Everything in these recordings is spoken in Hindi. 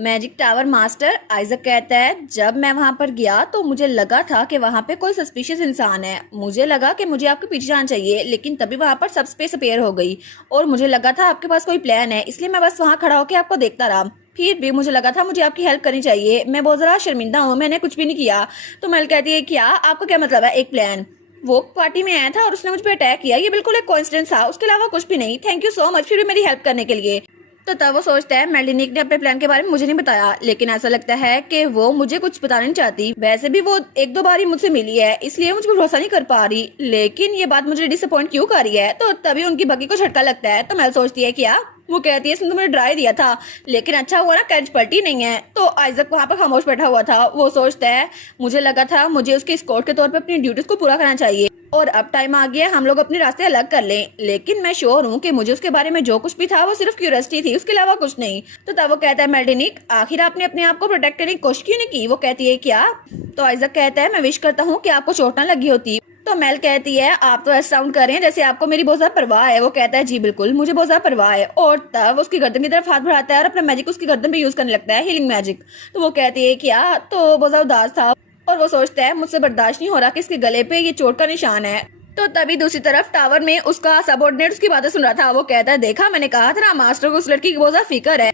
मैजिक टावर मास्टर, आइजक कहता है जब मैं वहां पर गया तो मुझे लगा था कि वहां पे कोई सस्पिशियस इंसान है। मुझे लगा कि मुझे आपके पीछे जाना चाहिए, लेकिन तभी वहां पर सब स्पेस अपीयर हो गई और मुझे लगा था आपके पास कोई प्लान है, इसलिए मैं बस वहां खड़ा होकर आपको देखता रहा। फिर भी मुझे लगा था मुझे आपकी हेल्प करनी चाहिए। मैं बहुत ज़्यादा शर्मिंदा हूँ, मैंने कुछ भी नहीं किया। तो मेल कहती है क्या आपको क्या मतलब है एक प्लान? वो पार्टी में आया था और उसने मुझ पर अटैक किया, ये बिल्कुल एक कोइंसिडेंस था, उसके अलावा कुछ भी नहीं। थैंक यू सो मच फिर भी मेरी हेल्प करने के लिए। तो तब वो सोचता है मेलिनिक ने अपने प्लान के बारे में मुझे नहीं बताया, लेकिन ऐसा लगता है कि वो मुझे कुछ बताना नहीं चाहती। वैसे भी वो एक दो बार ही मुझसे मिली है, इसलिए मुझे भरोसा नहीं कर पा रही, लेकिन ये बात मुझे डिसअपॉइंट क्यों कर रही है। तो तभी उनकी बग्गी को झटका लगता है। तो मैं सोचती है क्या, वो कहती है इसने तो मुझे डरा ही दिया था, लेकिन अच्छा हुआ ना कैच पलटी नहीं है। तो आइजक वहाँ पर खामोश बैठा हुआ था। वो सोचता है मुझे लगा था मुझे उसके स्कॉट के तौर पर अपनी ड्यूटीज को पूरा करना चाहिए और अब टाइम आ गया हम लोग अपने रास्ते अलग कर लें, लेकिन मैं श्योर हूँ कि मुझे उसके बारे में जो कुछ भी था वो सिर्फ क्यूरियोसिटी थी, उसके अलावा कुछ नहीं। तो तब वो कहता है मेल्डिनिक आखिर आपने अपने आप को प्रोटेक्ट करने की कोशिश क्यों नहीं की? वो कहती है क्या? तो आइजक कहता है मैं विश करता हूँ कि आपको चोट ना लगी होती। तो मेल कहती है आप तो ऐसा साउंड कर रहे हैं जैसे आपको मेरी बहुत ज्यादा परवाह है। वो कहता है जी बिल्कुल मुझे बहुत ज्यादा परवाह है। और तब उसकी गर्दन की तरफ हाथ बढ़ाता है और अपना मैजिक उसकी गर्दन पे यूज करने लगता है, हीलिंग मैजिक। तो वो कहती है क्या? तो बहुत ज्यादा उदास था और वो सोचता है मुझसे बर्दाश्त नहीं हो रहा कि इसके गले पे ये चोट का निशान है। तो तभी दूसरी तरफ टावर में उसका सबऑर्डिनेट उसकी बातें सुन रहा था। वो कहता है देखा मैंने कहा था ना मास्टर को उस लड़की की बहुत ज्यादा फिक्र है,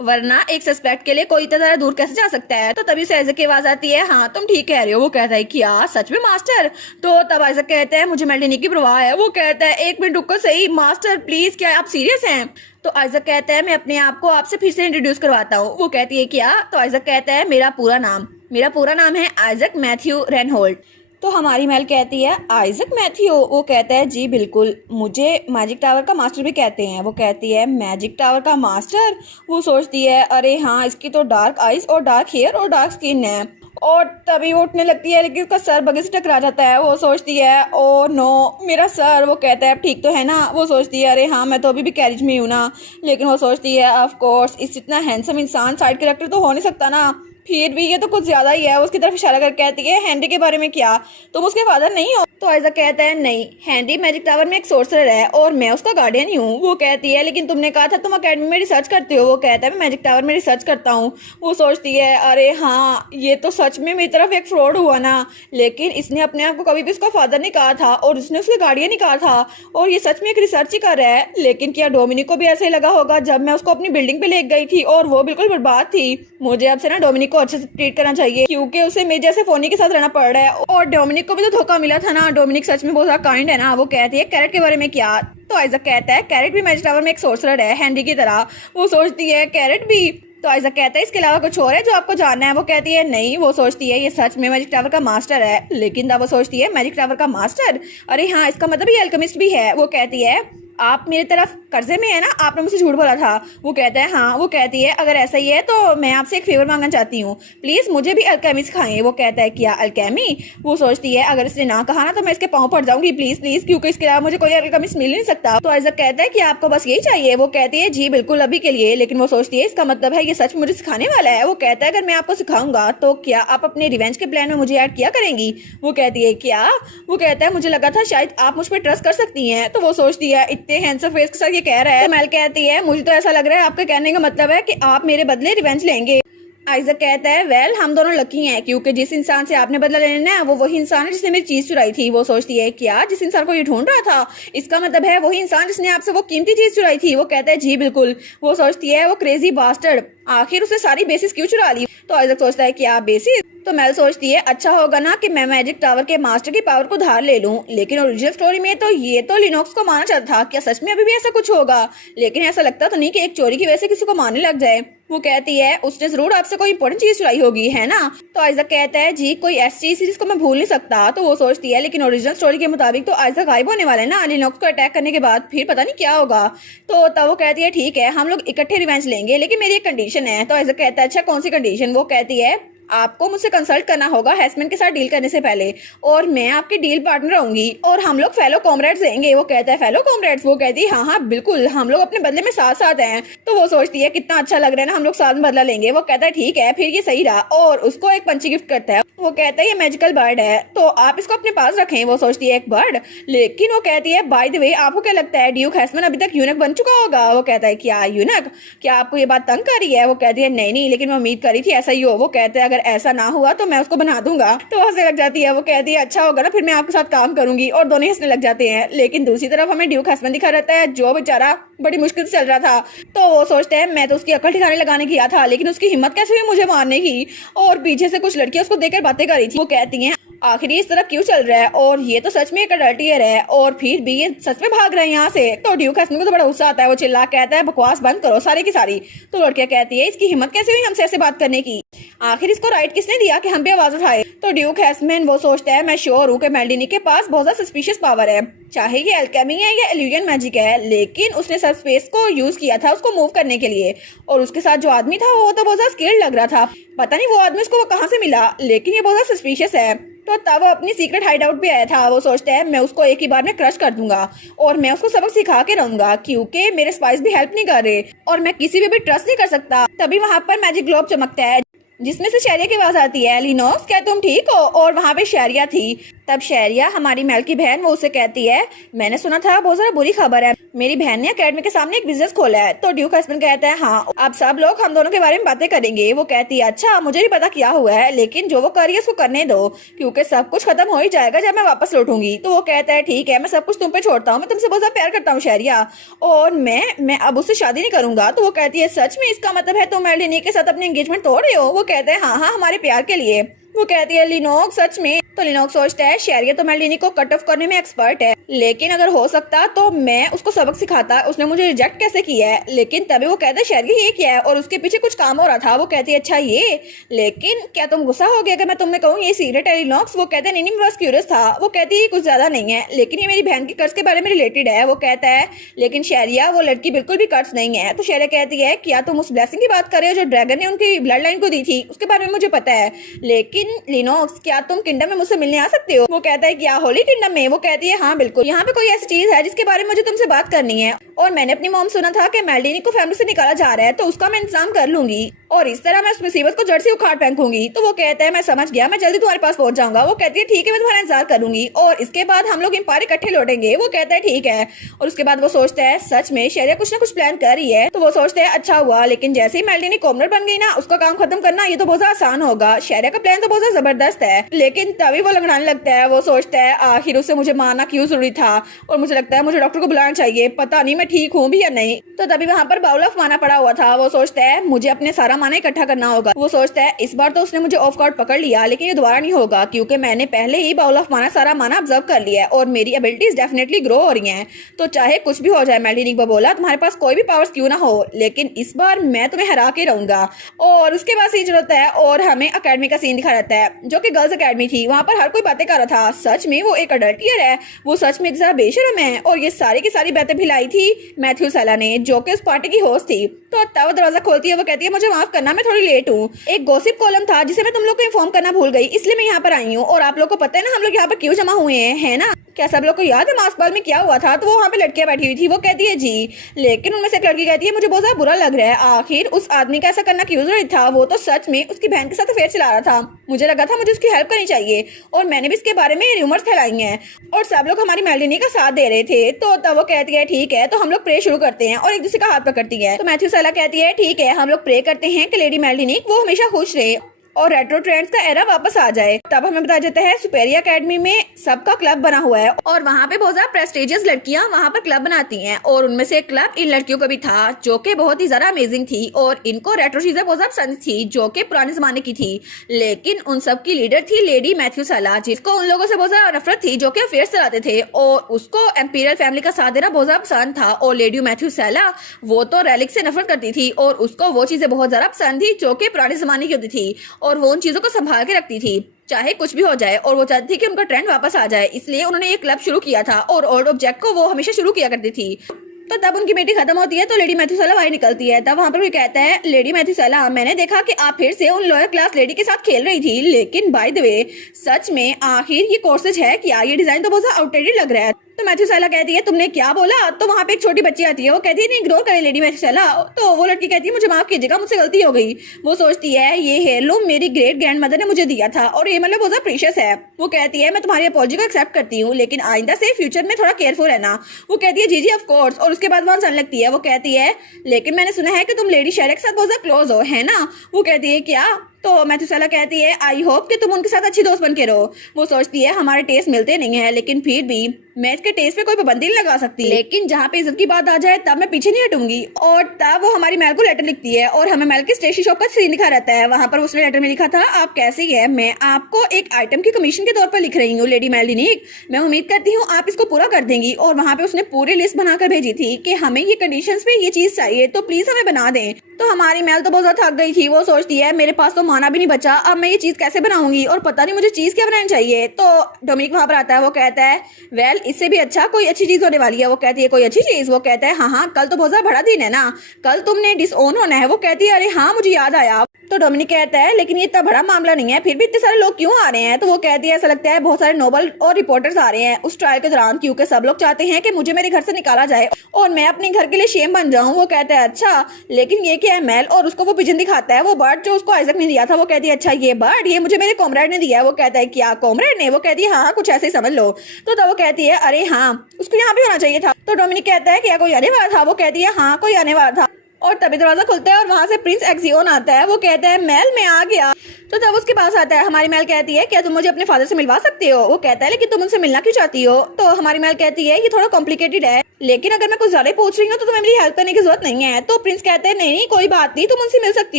वरना एक सस्पेक्ट के लिए कोई इतना ज्यादा दूर कैसे जा सकता है। तो तभी से आइजक की आवाज आती है हाँ तुम ठीक कह रहे हो। वो कहता है क्या सच में मास्टर? तो तब आइजक कहता है मुझे मेल्डिनी की परवाह है। वो कहता है एक मिनट रुको सही मास्टर प्लीज, क्या आप सीरियस हैं? तो आइजक कहता है मैं अपने आप को आपसे फिर से इंट्रोड्यूस करवाता हूँ। वो कहती है क्या? तो आइजक कहता है मेरा पूरा नाम है आइजक मैथ्यू रेनहोल्ड। तो हमारी मेल कहती है आइजक मैथ्यू? वो कहता है जी बिल्कुल, मुझे मैजिक टावर का मास्टर भी कहते हैं। वो कहती है मैजिक टावर का मास्टर? वो सोचती है अरे हाँ इसकी तो डार्क आइज और डार्क हेयर और डार्क स्किन है। और तभी वो उठने लगती है, लेकिन उसका सर बगे से टकरा जाता है। वो सोचती है ओ नो मेरा सर। वो कहता है अब ठीक तो है ना? वो सोचती है अरे हाँ मैं तो अभी भी कैरिज में हूँ ना। लेकिन वो सोचती है ऑफ कोर्स इस इतना हैंडसम इंसान साइड कैरेक्टर तो हो नहीं सकता ना। फिर भी ये तो कुछ ज्यादा ही है। उसकी तरफ इशारा कर कहती है हेनरी के बारे में क्या? तुम उसके फादर नहीं हो? तो आइजक कहता है नहीं, हेनरी मैजिक टावर में एक सोर्सरर है और मैं उसका गार्डियन ही हूँ। वो कहती है लेकिन तुमने कहा था तुम अकेडमी में रिसर्च करते हो। वो कहता है मैं मैजिक टावर में रिसर्च करता हूँ। वो सोचती है अरे हाँ ये तो सच में मेरी तरफ एक फ्रॉड हुआ ना, लेकिन इसने अपने आप को कभी भी उसका फादर नहीं कहा था और उसने उसके गार्डियन नहीं कहा था और ये सच में एक रिसर्च ही कर रहा है। लेकिन क्या डोमिनिक को भी ऐसे ही लगा होगा जब मैं उसको अपनी बिल्डिंग पे ले गई थी और वो बिल्कुल बर्बाद थी। मुझे अब से ना डोमिनिक को अच्छे से ट्रीट करना चाहिए क्योंकि उसे मेरे जैसे फोनी के साथ रहना पड़ रहा है। और डोमिनिक को भी तो धोखा मिला था ना, डोमिनिक सच में बहुत ज्यादा काइंड है ना। वो कहती है कैरेट के बारे में क्या? तो आइजक कहता है कैरेट भी मैजिक टावर में एक सोर्सरर है हेनरी की तरह। वो सोचती है कैरेट भी? तो आइजक कहता है इसके अलावा कुछ और है जो आपको जानना है? वो कहती है नहीं। वो सोचती है ये सच में मैजिक टावर का मास्टर है, लेकिन तब वो सोचती है मैजिक टावर का मास्टर, अरे हाँ इसका मतलब ये अल्केमिस्ट भी है। वो कहती है आप मेरी तरफ कर्जे में है ना, आपने मुझसे झूठ बोला था। वो कहता है हाँ। वो कहती है अगर ऐसा ही है तो मैं आपसे एक फेवर मांगना चाहती हूँ, प्लीज मुझे भी अल्केमी सिखाएं। वो कहता है क्या अल्केमी? वो सोचती है अगर इसने ना कहा ना तो मैं इसके पाँव पड़ जाऊंगी प्लीज प्लीज, क्योंकि इसके अलावा मुझे कोई अल्केमिस्ट मिल नहीं सकता। तो आइजक कहता है कि आपको बस यही चाहिए? वो कहती है जी बिल्कुल अभी के लिए। लेकिन वो सोचती है इसका मतलब है ये सच मुझे सिखाने वाला है। वो कहता है अगर मैं आपको सिखाऊंगा तो क्या आप अपने रिवेंज के प्लान में मुझे ऐड किया करेंगी? वो कहती है क्या? वो कहता है मुझे लगा था शायद आप मुझ पर ट्रस्ट कर सकती हैं। तो वो सोचती है इतने हैंडसम फेस के साथ ये कह रहा है। तो मेल कहती है मुझे तो ऐसा लग रहा है आपके कहने का मतलब है कि आप मेरे बदले रिवेंज लेंगे। आइजक कहता है वेल हम दोनों लकी हैं क्योंकि जिस इंसान से आपने बदला लेना है वो वही इंसान है जिसने मेरी चीज चुराई थी। वो सोचती है क्या जिस इंसान को ये ढूंढ रहा था, इसका मतलब है वही इंसान जिसने आपसे वो कीमती चीज चुराई थी? वो कहता है जी बिल्कुल। वो सोचती है वो क्रेजी बास्टर्ड आखिर उसने सारी बेसिस क्यों चुरा ली? तो आइजक सोचता है क्या बेसिस? तो मेल सोचती है अच्छा होगा ना कि मैं मैजिक टावर के मास्टर की पावर को धार ले लूं, लेकिन ओरिजिनल स्टोरी में तो ये तो लिनोक्स को मारना चाहता था। क्या सच में अभी भी ऐसा कुछ होगा? लेकिन ऐसा लगता तो नहीं कि एक चोरी की वजह से किसी को मारने लग जाए। वो कहती है उसने जरूर आपसे कोई इंपॉर्टेंट चीज चुराई होगी है ना? तो आइजक कहता है जी कोई ऐसी चीज जिसको मैं भूल नहीं सकता। तो वो सोचती है लेकिन ओरिजिनल स्टोरी के मुताबिक तो आइजक गायब होने वाला है ना लिनोक्स को अटैक करने के बाद, फिर पता नहीं क्या होगा। तो तब वो कहती है ठीक है हम लोग इकट्ठे रिवेंज लेंगे, लेकिन मेरी एक कंडीशन है। तो आइजक कहता है अच्छा कौन सी कंडीशन? वो कहती है आपको मुझसे कंसल्ट करना होगा हैसमैन के साथ डील करने से पहले, और मैं आपकी डील पार्टनर रहूंगी और हम लोग फेलो कॉमरेड्स रहेंगे। वो कहता है फेलो कॉमरेड्स? वो कहती है हाँ हाँ बिल्कुल, हम लोग अपने बदले में साथ साथ हैं। तो वो सोचती है कितना अच्छा लग रहा है ना, हम लोग साथ में बदला लेंगे। वो कहता है ठीक है फिर, ये सही रहा, और उसको एक पंछी गिफ्ट करता है। वो कहता है ये मैजिकल बर्ड है तो आप इसको अपने पास रखें। वो सोचती है एक बर्ड, लेकिन वो कहती है बाय द वे आपको क्या लगता है ड्यूक हैसमैन अभी तक यूनक बन चुका होगा? वो कहता है क्या यूनक? क्या आपको ये बात तंग कर रही है? वो कहती है नहीं नहीं, लेकिन मैं उम्मीद करी थी ऐसा ही हो। वो कहते हैं अगर ऐसा ना हुआ तो मैं उसको बना दूंगा। तो हंसने लग जाती है। वो कहती है अच्छा होगा ना, फिर मैं आपके साथ काम करूंगी, और दोनों हंसने लग जाते हैं। लेकिन दूसरी तरफ हमें ड्यूक हैसमैन दिखा रहता है जो बेचारा बड़ी मुश्किल से चल रहा था। तो वो सोचते हैं मैं तो उसकी अकल ठिकाने लगाने गया था, लेकिन उसकी हिम्मत कैसे हुई मुझे मारने की? और पीछे से कुछ लड़कियां उसको देखकर बातें कर रही थी। वो कहती हैं आखिर इस तरह क्यों चल रहा है, और ये तो सच में एक अडल्टियर है, और फिर भी ये सच में भाग रहे हैं यहाँ से। तो ड्यूक हैसमैन को तो बड़ा गुस्सा आता है। वो चिल्ला कहता है बकवास बंद करो सारी की सारी। तो लड़कियां कहती है इसकी हिम्मत कैसे हुई हमसे ऐसे बात करने की? आखिर इसको राइट किसने दिया कि हम पे आवाज उठाए? तो ड्यूक हैसमैन वो सोचता है मैं श्योर हूँ कि मेलडिनी के पास बहुत ज्यादा सस्पिशियस पावर है, चाहे ये अल्केमी है या इल्यूजन मैजिक है, लेकिन उसने सब स्पेस को यूज किया था उसको मूव करने के लिए। और उसके साथ जो आदमी था वो तो बहुत ज्यादा स्किल्ड लग रहा था, पता नहीं वो आदमी उसको कहाँ से मिला, लेकिन ये बहुत ज्यादा सस्पिशियस है। तो तब वो अपनी सीक्रेट हाइड आउट भी आया था। वो सोचता है मैं उसको एक ही बार में क्रश कर दूंगा और मैं उसको सबक सिखा के रहूंगा, क्योंकि मेरे स्पाइस भी हेल्प नहीं कर रहे और मैं किसी पे भी ट्रस्ट नहीं कर सकता। तभी वहाँ पर मैजिक ग्लोब चमकता है जिसमें से शहरिया की आवाज आती है लिनोक्स क्या तुम ठीक हो? और वहाँ पे शहरिया थी। तब शहरिया हमारी मेल की बहन वो उसे कहती है मैंने सुना था बहुत सारा बुरी खबर है, मेरी बहन ने अकेडमी के सामने एक बिजनेस खोला है। तो ड्यूक हैसमैन कहता है हाँ अब सब लोग हम दोनों के बारे में बातें करेंगे। वो कहती है अच्छा मुझे नहीं पता क्या हुआ है, लेकिन जो वो कर रही है उसको करने दो, क्योंकि सब कुछ खत्म हो ही जाएगा जब मैं वापस लौटूंगी। तो वो कहता है ठीक है मैं सब कुछ तुम पे छोड़ता हूँ, मैं तुमसे बहुत ज्यादा प्यार करता हूँ शहरिया, और मैं अब उससे शादी नहीं करूंगा। तो वो कहती है सच में? इसका मतलब है तुम मेलडिनी के साथ अपनी एंगेजमेंट तोड़ रहे हो? वो कहते हैं हाँ हाँ हमारे प्यार के लिए। वो कहती है लिनोक सच में? तो लिनोक सोचता है शहरिया तो मेलडिनी को कट ऑफ करने में एक्सपर्ट है, लेकिन अगर हो सकता तो मैं उसको सबक सिखाता, उसने मुझे रिजेक्ट कैसे किया है। लेकिन तभी वो कहता है शहरिया ये क्या है, और उसके पीछे कुछ काम हो रहा था। वो कहती है अच्छा ये, लेकिन क्या तुम गुस्सा हो गया अगर मैं तुम्हें कहूँ ये सीक्रेट है लिनोक्स? वो कहते हैं नहीं मैं बस क्यूरियस था। वो कहती है कुछ ज्यादा नहीं है, लेकिन ये मेरी बहन के कर्ज के बारे में रिलेटेड है। वो कहता है लेकिन शहरिया वो लड़की बिल्कुल भी कर्ज नहीं है। तो शहरिया कहती है क्या तुम उस ब्लेसिंग की बात कर रहे हो जो ड्रैगन ने उनकी ब्लड लाइन को दी थी? उसके बारे में मुझे पता है, लेकिन लिनोक्स क्या तुम किंगडम में मुझसे मिलने आ सकते हो? वो कहता है क्या होली किंगडम में? वो कहती है हाँ बिल्कुल, यहाँ पे कोई ऐसी चीज है जिसके बारे में मुझे तुमसे बात करनी है, और मैंने अपनी मॉम सुना था कि मेलडिनी को फैमिली से निकाला जा रहा है, तो उसका मैं इंतजाम कर लूंगी और इस तरह मैं उस मुसीबत को जड़ से उखाड़ फेंकूंगी। तो वो कहता है मैं समझ गया, मैं जल्दी तुम्हारे पास पहुंच जाऊंगा। वो कहती है ठीक है मैं तुम्हारा इंतजार करूंगी और इसके बाद हम लोग एम्पायर इकट्ठे लौटेंगे। वो कहता है ठीक है, और उसके बाद वो सोचता है सच में शहरिया कुछ ना कुछ प्लान कर रही है। तो वो सोचते हैं अच्छा हुआ, लेकिन जैसे ही मेलडिनी कॉमनर बन गई ना उसका काम खत्म करना ये तो बहुत आसान होगा। शहरिया का प्लान तो बहुत जबरदस्त है, लेकिन तभी वो लंगड़ाने लगता है। वो सोचता है आखिर उससे मुझे मारना क्यों जरूरी था, और मुझे लगता है मुझे डॉक्टर को बुलाना चाहिए, पता नहीं मैं ठीक हूँ भी या नहीं। तो तभी वहाँ पर बाउल ऑफ माना पड़ा हुआ था। वो सोचता है मुझे अपने सारा माना इकट्ठा करना होगा। वो सोचता है इस बार तो उसने मुझे ऑफ गार्ड पकड़ लिया, लेकिन ये दोबारा नहीं होगा क्योंकि मैंने पहले ही बाउल ऑफ माना सारा माना ऑब्जर्व कर लिया है और मेरी एबिलिटीज डेफिनेटली ग्रो हो रही हैं। तो चाहे कुछ भी हो जाए मेलडिनी को बोला तुम्हारे पास कोई भी पावर्स क्यों ना हो, लेकिन इस बार मैं तुम्हें हरा के रहूंगा। और उसके बाद सीन होता है और हमें अकेडमी का सीन दिखा रहता है जो कि गर्ल्स अकेडमी थी। वहाँ पर हर कोई बातें कर रहा था सच में वो एक अडल्टियर है, वो सच में एक जरा बेशरम है, और ये सारी की सारी बातें भिलाई थी मैथ्यू सेला ने जो कि उस पार्टी की होस्ट थी। तो तब दरवाजा खोलती है। वो कहती है मुझे माफ करना मैं थोड़ी लेट हूँ, एक गॉसिप कॉलम था जिसे मैं तुम लोग को इन्फॉर्म करना भूल गई, इसलिए मैं यहाँ पर आई हूँ। और आप लोग को पता है ना हम लोग यहाँ पर क्यों जमा हुए हैं, है ना? क्या सब लोग को याद है मास्क बॉल में क्या हुआ था? तो वो वहाँ पे लड़कियां बैठी हुई थी। वो कहती है जी, लेकिन उनमें से एक लड़की कहती है मुझे बहुत ज्यादा बुरा लग रहा है, आखिर उस आदमी का ऐसा करना क्यों जरूरी था? वो तो सच में उसकी बहन के साथ अफेयर चला रहा था, मुझे लगा था मुझे उसकी हेल्प करनी चाहिए, और मैंने भी इसके बारे में रूमर्स फैलाई हैं और सब लोग हमारी मेलडिनी का साथ दे रहे थे। तो तब वो कहती है ठीक है तो हम लोग प्रे शुरू करते हैं, और एक दूसरे का हाथ पकड़ती है। तो मैथ्यू सेला कहती है ठीक है हम लोग प्रे करते हैं कि लेडी मेलडिनी वो हमेशा खुश रहे और रेट्रो ट्रेंड्स का एरा वापस आ जाए। तब हमें बताया जाता है सुपेरिया अकेडमी में सबका क्लब बना हुआ है और वहाँ पे बहुत ज्यादा प्रेस्टिजियस लड़कियां वहाँ पर क्लब बनाती हैं, और उनमें से एक क्लब इन लड़कियों का भी था जो कि बहुत ही ज्यादा अमेजिंग थी, और इनको रेट्रो चीजें बहुत ज्यादा पसंद थी जो कि पुराने जमाने की थी। लेकिन उन सब की लीडर थी लेडी मैथ्यू सेला, जिसको उन लोगों से बहुत ज्यादा नफरत थी जो कि अफेयर्स चलाते थे, और उसको एम्पीरियल फैमिली का साथ देना बहुत ज्यादा पसंद था। और लेडी मैथ्यू सेला वो तो रेलिक से नफरत करती थी, और उसको वो चीजें बहुत ज्यादा पसंद थी जो कि पुराने जमाने की होती थी, और वो उन चीजों को संभाल के रखती थी चाहे कुछ भी हो जाए, और वो चाहती थी कि उनका ट्रेंड वापस आ जाए, इसलिए उन्होंने एक क्लब शुरू किया था और ओल्ड ऑब्जेक्ट को वो हमेशा शुरू किया करती थी। तो तब उनकी मीटिंग खत्म होती है तो लेडी मैथ्यूसेला बाहर निकलती है। तब वहाँ पर कोई कहता है, लेडी मैथ्यूसेला, मैंने देखा कि आप फिर से उन लोअर क्लास लेडी के साथ खेल रही थी, लेकिन बाय द वे सच में आखिर ये कोर्सेज है क्या? ये डिजाइन तो बहुत आउटडेटेड लग रहा है। तो मैथ्यूसेला कहती है, तुमने क्या बोला? तो वहाँ पे एक छोटी बच्ची आती है, वो कहती है नहीं इग्नोर करें लेडी मैथ्यूसेला। तो वो लड़की कहती है, मुझे माफ कीजिएगा, मुझसे गलती हो गई। वो सोचती है ये हेयरलूम मेरी ग्रेट ग्रैंड मदर ने मुझे दिया था और ये मतलब बहुत प्रीशियस है। वो कहती है, मैं तुम्हारी अपॉलजी को एक्सेप्ट करती हूँ, लेकिन आइंदा से फ्यूचर में थोड़ा केयरफुल रहना। वो कहती है, जी जी ऑफ कोर्स। और उसके बाद वहाँ चलने लगती है। वो कहती है, लेकिन मैंने सुना है कि तुम लेडी शेरिक के साथ बहुत क्लोज हो, है ना? वो कहती है, क्या? तो मैथ्यूसेला कहती है, आई होप कि तुम उनके साथ अच्छी दोस्त बन के रहो। वो सोचती है हमारे टेस्ट मिलते नहीं है, लेकिन फिर भी मैं इसके टेस्ट पे कोई पाबंदी नहीं लगा सकती, लेकिन जहाँ पे इज्जत की बात आ जाए तब मैं पीछे नहीं हटूंगी। और तब वो हमारी मेल को लेटर लिखती है और हमें मेल के स्टेशनरी शॉप का सीन लिखा रहता है। वहाँ पर उसने लेटर में लिखा था, आप कैसी है, मैं आपको एक आइटम की कमीशन के तौर पर लिख रही हूँ लेडी मेलिनिक, मैं उम्मीद करती हूँ आप इसको पूरा कर देंगी। और वहाँ पे उसने पूरी लिस्ट बनाकर भेजी थी कि हमें ये कंडीशंस पे ये चीज चाहिए, तो प्लीज हमें बना दें। तो हमारी मेल तो बहुत ज्यादा थक गई थी। वो सोचती है, मेरे पास तो माना भी नहीं बचा, अब मैं ये चीज कैसे बनाऊंगी और पता नहीं मुझे चीज क्या बनानी चाहिए। तो डोमिनिक वहां पर आता है। वो कहता है, वेल इससे भी अच्छा कोई अच्छी चीज होने वाली है। वो कहती है, कोई अच्छी चीज? वो कहता है, हाँ हाँ, कल तो बहुत ज्यादा बड़ा दिन है ना, कल तुमने डिसओन होना है। वो कहती है, अरे हाँ मुझे याद आया। तो डोमिनिक कहता है, लेकिन ये इतना बड़ा मामला नहीं है, फिर भी इतने सारे लोग क्यों आ रहे हैं? तो वो कहती है, ऐसा लगता है बहुत सारे नोबल और रिपोर्टर्स आ रहे हैं उस ट्रायल के दौरान, क्योंकि सब लोग चाहते हैं कि मुझे मेरे घर से निकाला जाए और मैं अपने घर के लिए शेम बन जाऊं। वो कहता है, अच्छा लेकिन ये क्या है मेल? और उसको वो पिजन दिखाता है, वो बर्ड जो उसको आइजक ने दिया था। वो कहती है, अच्छा ये बर्ड ये मुझे मेरे कॉमरेड ने दिया है। वो कहता है, क्या कॉमरेड ने? वो कहती है, हाँ कुछ ऐसे ही समझ लो। तो वो कहती है, अरे हाँ उसको यहाँ भी होना चाहिए था। तो डोमिनिक कहता है, क्या कोई आने वाला था? वो कहती है, हाँ कोई आने वाला था। और तभी दरवाजा खुलता है और वहां से प्रिंस एक्सियोन आता है। वो कहता है, मेल मैं आ गया। तो तब उसके पास आता है। हमारी मेल कहती है, क्या तुम मुझे अपने फादर से मिलवा सकते हो? वो कहता है, लेकिन तुम उनसे मिलना क्यों चाहती हो? तो हमारी मेल कहती है, ये थोड़ा कॉम्प्लिकेटेड है, लेकिन अगर मैं कुछ ज्यादा पूछ रही हूँ तो तुम्हें मेरी हेल्प करने की जरूरत नहीं है। तो प्रिंस कहते हैं, नहीं कोई बात नहीं, तुम उनसे मिल सकती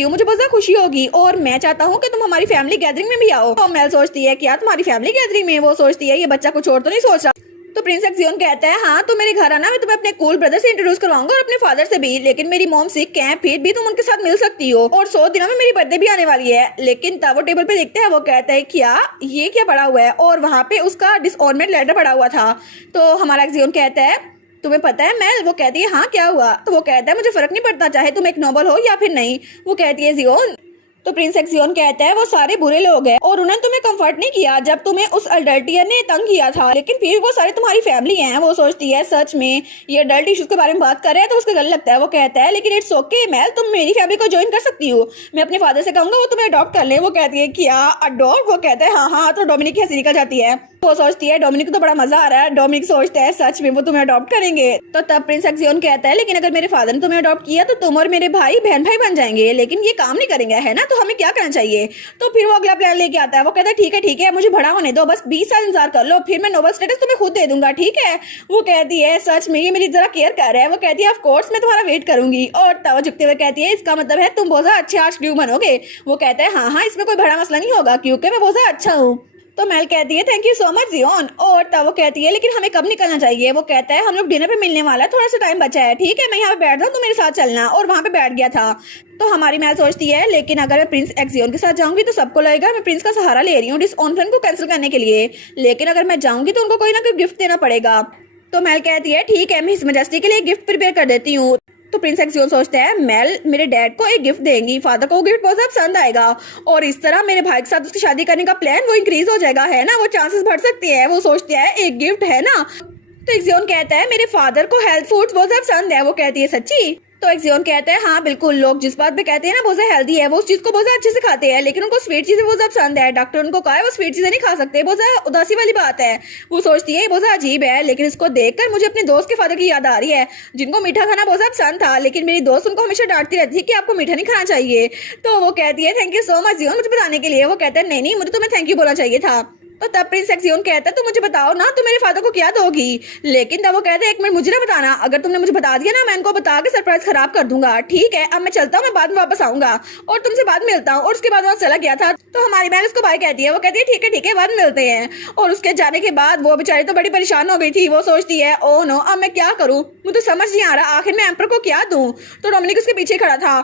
हो, मुझे बहुत ज्यादा खुशी होगी और मैं चाहता हूँ कि तुम हमारी फैमिली गैदरिंग में भी आओ। तो मेल सोचती है, क्या तुम्हारी फैमिली गैदरिंग में? वो सोचती है, ये बच्चा कुछ और तो नहीं सोच रहा। तो प्रिंस एक्सियोन कहता है, हाँ तो मेरे घर आना, मैं तुम्हें अपने कूल ब्रदर से इंट्रोड्यूस करवाऊंगा और अपने फादर से भी, लेकिन मेरी मॉम सिक है, फिर भी तुम उनके साथ मिल सकती हो। और 100 दिनों में मेरी बर्थडे भी आने वाली है। लेकिन तब वो टेबल पे देखते हैं। वो कहता है, क्या ये क्या पड़ा हुआ है? और वहाँ पे उसका डिसऑनमेंट लेटर पड़ा हुआ था। तो हमारा एक्सियोन कहता है, तुम्हें पता है मेल? वो कहती है, हाँ क्या हुआ? तो वो कहता है, मुझे फर्क नहीं पड़ता चाहे तुम एक नोबल हो या फिर नहीं। वो कहती है, जियोन। तो प्रिंस एक्सियोन कहता है, वो सारे बुरे लोग हैं और उन्होंने तुम्हें कंफर्ट नहीं किया जब तुम्हें उस अडल्टियर ने तंग किया था, लेकिन फिर वो सारे तुम्हारी फैमिली हैं। वो सोचती है, सच में ये अडल्ट इश्यूज के बारे में बात कर रहे हैं तो उसको गलत लगता है। वो कहता है, लेकिन इट्स ओके मेल, तुम मेरी फैमिली को ज्वाइन कर सकती हो, मैं अपने फादर से कहूंगा वो तुम्हें अडॉप्ट कर ले। वो कहती है, क्या अडॉप्ट? वो कहता है, हाँ हाँ। तो डोमिनिक की हंसी निकल जाती है। वो सोचती है, डोमिनिक को तो बड़ा मजा आ रहा है। डोमिनिक सोचता है, सच में वो तुम्हें अडॉप्ट करेंगे? तो तब प्रिंस एक्सियोन कहता है, लेकिन अगर मेरे फादर ने तुम्हें अडॉप्ट किया तो तुम और मेरे भाई बहन भाई बन जाएंगे, लेकिन ये काम नहीं करेंगे, है ना? तो हमें क्या करना चाहिए? तो फिर वो अगला प्लान लेके आता है। वो कहता है, ठीक है मुझे बड़ा होने दो, बस 20 साल इंतजार कर लो, फिर मैं नोबल स्टेटस तुम्हें खुद दे दूंगा, ठीक है? वो कहती है, सच में ये मेरी जरा केयर कर रहा है। वो कहती है, ऑफ कोर्स मैं तुम्हारा वेट करूंगी। और तब वो झुकते हुए कहती है, इसका मतलब है तुम बहुत ज्यादा अच्छे आर्च ड्यू बनोगे। वो कहता है, हाँ हाँ इसमें कोई बड़ा मसला नहीं होगा क्योंकि मैं बहुत ज्यादा अच्छा हूँ। तो मेल कहती है, थैंक यू सो मच जियोन। और तब वो कहती है, लेकिन हमें कब निकलना चाहिए? वो कहता है, हम लोग डिनर पे मिलने वाला है, थोड़ा सा टाइम बचा है, ठीक है मैं यहाँ पे बैठ जाऊँ, तो मेरे साथ चलना। और वहाँ पे बैठ गया था। तो हमारी मेल सोचती है, लेकिन अगर मैं प्रिंस एक्सियोन के साथ जाऊंगी तो सबको लगेगा मैं प्रिंस का सहारा ले रही हूँ डिसऑनर को कैंसिल करने के लिए, लेकिन अगर मैं जाऊंगी तो उनको कोई ना कोई गिफ्ट देना पड़ेगा। तो मेल कहती है, ठीक है मैं हिज मैजेस्टी के लिए गिफ्ट प्रिपेयर कर देती हूँ। तो प्रिंस एक्सियोन सोचता है, मेल मेरे डैड को एक गिफ्ट देंगी, फादर को गिफ्ट बहुत ज्यादा पसंद आएगा और इस तरह मेरे भाई के साथ उसकी शादी करने का प्लान वो इंक्रीज हो जाएगा, है ना? वो चांसेस बढ़ सकते हैं। वो सोचता है, एक गिफ्ट है ना। तो एक्सियोन कहता है, मेरे फादर को हेल्थ फूड्स बहुत ज्यादा पसंद है। वो कहती है, सच्ची? तो एक्सियोन कहता है, हाँ बिल्कुल, लोग जिस बात पे कहते हैं ना बहुत ज्यादा हेल्दी है, वो उस चीज को बहुत ज्यादा अच्छे से खाते हैं, लेकिन उनको स्वीट चीजें बहुत ज्यादा पसंद है। डॉक्टर उनको कहा है वो स्वीट चीजें नहीं खा सकते, बहुत ज्यादा उदासी वाली बात है। वो सोचती है, ये बहुत ज्यादा अजीब है, लेकिन इसको देखकर मुझे अपने दोस्त के फादर की याद आ रही है जिनको मीठा खाना बहुत ज्यादा पसंद था, लेकिन मेरी दोस्त उनको हमेशा डांटती रहती है कि आपको मीठा नहीं खाना चाहिए। तो वो कहती है, थैंक यू सो मच जियोन मुझे बताने के लिए। वो कहता है, नहीं मुझे तुम्हें थैंक यू बोलना चाहिए था। तो तब प्रिंस एक्सियोन कहता है, तो मुझे बताओ ना तुम मेरे फादर को क्या दोगी? लेकिन तब वो कहता है, एक मिनट मुझे ना बताना, अगर तुमने मुझे बता दिया ना मैं उनको बता के सरप्राइज खराब कर दूंगा, ठीक है? अब मैं चलता हूँ, मैं बाद में वापस आऊंगा और तुमसे बाद में मिलता हूँ। और उसके बाद वहाँ चला गया था। तो हमारी बहन उसको बाय कहती है। वो कहती है, ठीक है बाद में मिलते हैं। और उसके जाने के बाद वो बेचारी तो बड़ी परेशान हो गई थी। वो सोचती है, ओह नो अब मैं क्या करूँ, मुझे समझ नहीं आ रहा आखिर मैं एम्पर को क्या दूं। तो डोमिनिक उसके पीछे खड़ा था।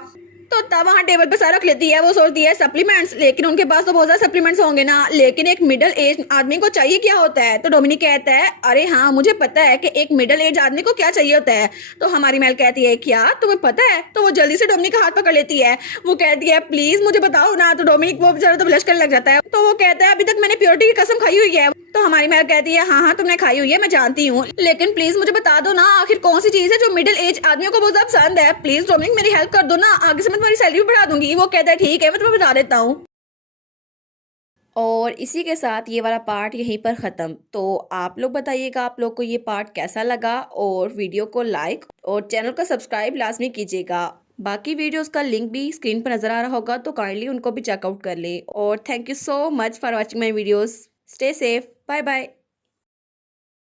तो तब वहाँ टेबल पे सारा रख लेती है, वो सोचती है सप्लीमेंट्स, लेकिन उनके पास तो बहुत ज्यादा सप्लीमेंट्स होंगे ना, लेकिन एक मिडिल एज आदमी को चाहिए क्या होता है? तो डोमिनिक कहता है अरे हाँ मुझे पता है कि एक मिडिल एज आदमी को क्या चाहिए होता है। तो हमारी मेल कहती है क्या तुम्हें पता है? तो वो जल्दी से डोमिनिक का हाथ पकड़ लेती है, वो कहती है प्लीज मुझे बताओ ना। तो डोमिनिक वो बेचारा तो ब्लश करने लग जाता है, तो वो कहता है अभी तक मैंने प्योरिटी की कसम खाई हुई है। तो हमारी मेल कहती है हाँ हाँ तुमने खाई हुई है, मैं जानती हूँ, लेकिन प्लीज मुझे बता दो ना आखिर कौन सी चीज है जो मिडिल एज आदमियों को बहुत ज्यादा पसंद है। प्लीज डोमिनिक मेरी हेल्प कर दो ना, आगे से मैं तुम्हारी सैलरी भी बढ़ा दूंगी। वो कहता है ठीक है मैं तुम्हें बता देता हूँ। और इसी के साथ ये वाला पार्ट यहीं पर ख़त्म। तो आप लोग बताइएगा आप लोग को ये पार्ट कैसा लगा, और वीडियो को लाइक और चैनल को सब्सक्राइब लाजमी कीजिएगा। बाकी वीडियोस का लिंक भी स्क्रीन पर नज़र आ रहा होगा, तो काइंडली उनको भी चेकआउट कर ले। और thank you so much for watching my videos. Stay safe, bye bye.